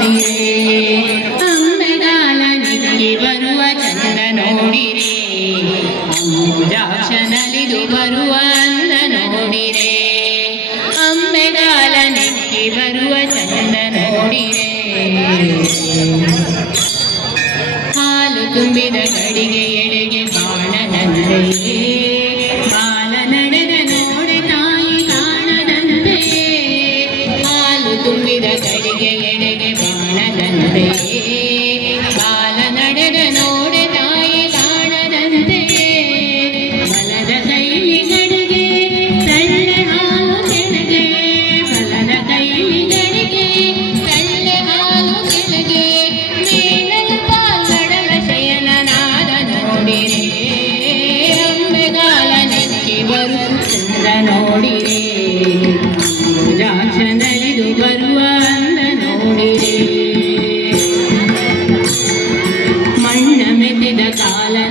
ನೋಡಿರಿ ಅಂಬೆಗಾಲ ಬರುವ ಚಂದ ನೋಡಿರಿ. ಅಂಬುಜಾಕ್ಷನಲಿದು ಬರುವ ಅಂದ ನೋಡಿರೆ. ಅಂಬೆಗಾಲ ನಿನಗೆ ಬರುವ ಚಂದ ನೋಡಿರೆ. ಹಾಲು ತುಂಬಿದ ಕಡಿಗೆಯ Amém.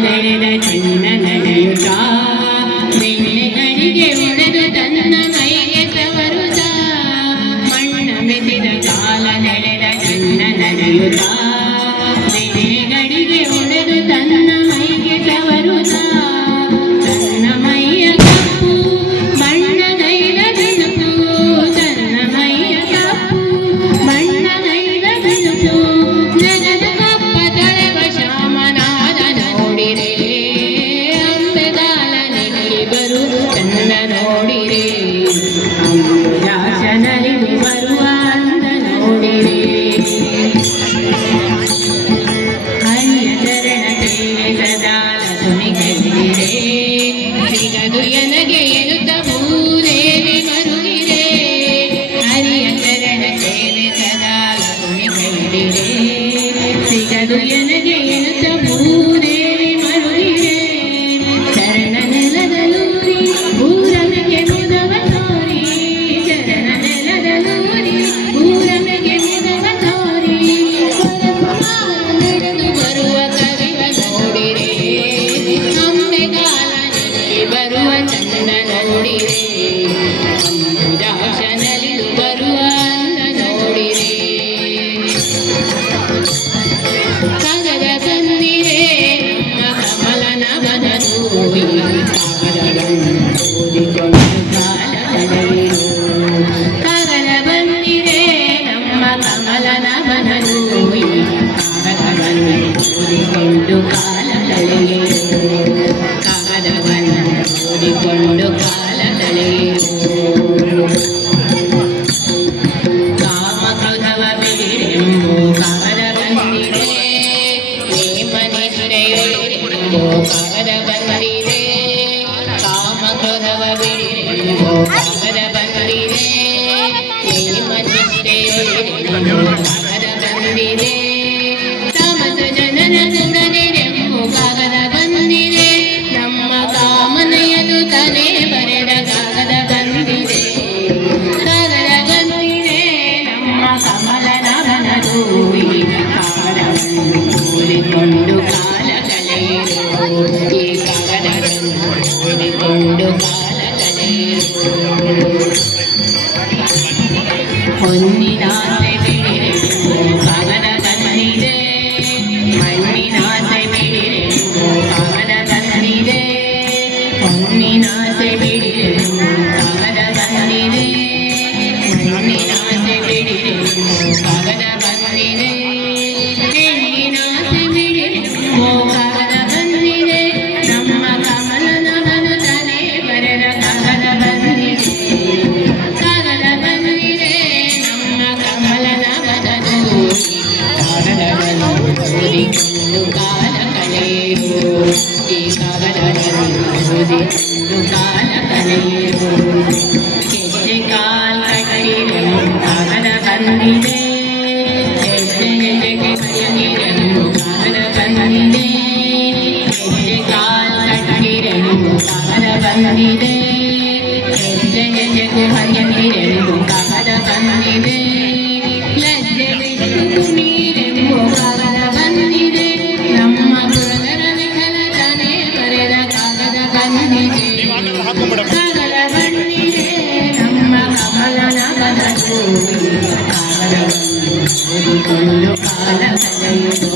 ನಡೆದ ಚಿನ್ನ ನಡೆಯುತ್ತ ಬೆಣ್ಣೆಗರಿಗೆ ಒಡೆದು ತನ್ನ ಕೈಗೆ ತವರುತ್ತ ಮಣ್ಣ ಮೆದಿದ ಕಾಲ ನಡೆದ ಚಿನ್ನ ನಡೆಯುತ್ತಾ 你。கொடிவே ಬಿಡಿಂಬೋ ಪವನ ಬಂದಿದೆ ಕಾಮ ಕ್ರೋಧವ ಬಿಡಿಂಬೋ ಪವನ ಬಂದಿದೆ ಪ್ರೇಮ ನಿಷ್ಠೆಯು ಬಿಡಿಂಬೋ ಪವನ ಬಂದಿದೆ ತಾಮಸ ಜನನ ಸುಂದರೆಂಬು ಕಾಗದ ಬಂದಿದೆ ನಮ್ಮ ಕಾಮನೆಯನು ತಲೆ ಬರೆದ ಕಾಗದ ಬಂದಿದೆ ಕಾಗದ ಬಂದಿದೆ ನಮ್ಮ ಕಮಲ ನಮನದು ಕಾಡ ಕೊಂಡು பொன்னினாசை விழிரே ஓ பவன கண்ணிதே மண்ணினாசை விழிரே ஓ பவன கண்ணிதே பொன்னினாசை விழிரே ಬಂದಿದೆ ಹೆಜ್ಜೆ ಹೆಜ್ಜೆಗೂ ಹರಿಯಲ್ಲಿ ರೇಣು ಕಾಗದ ಬಂದಿದೆ కాలగలను కాలగలను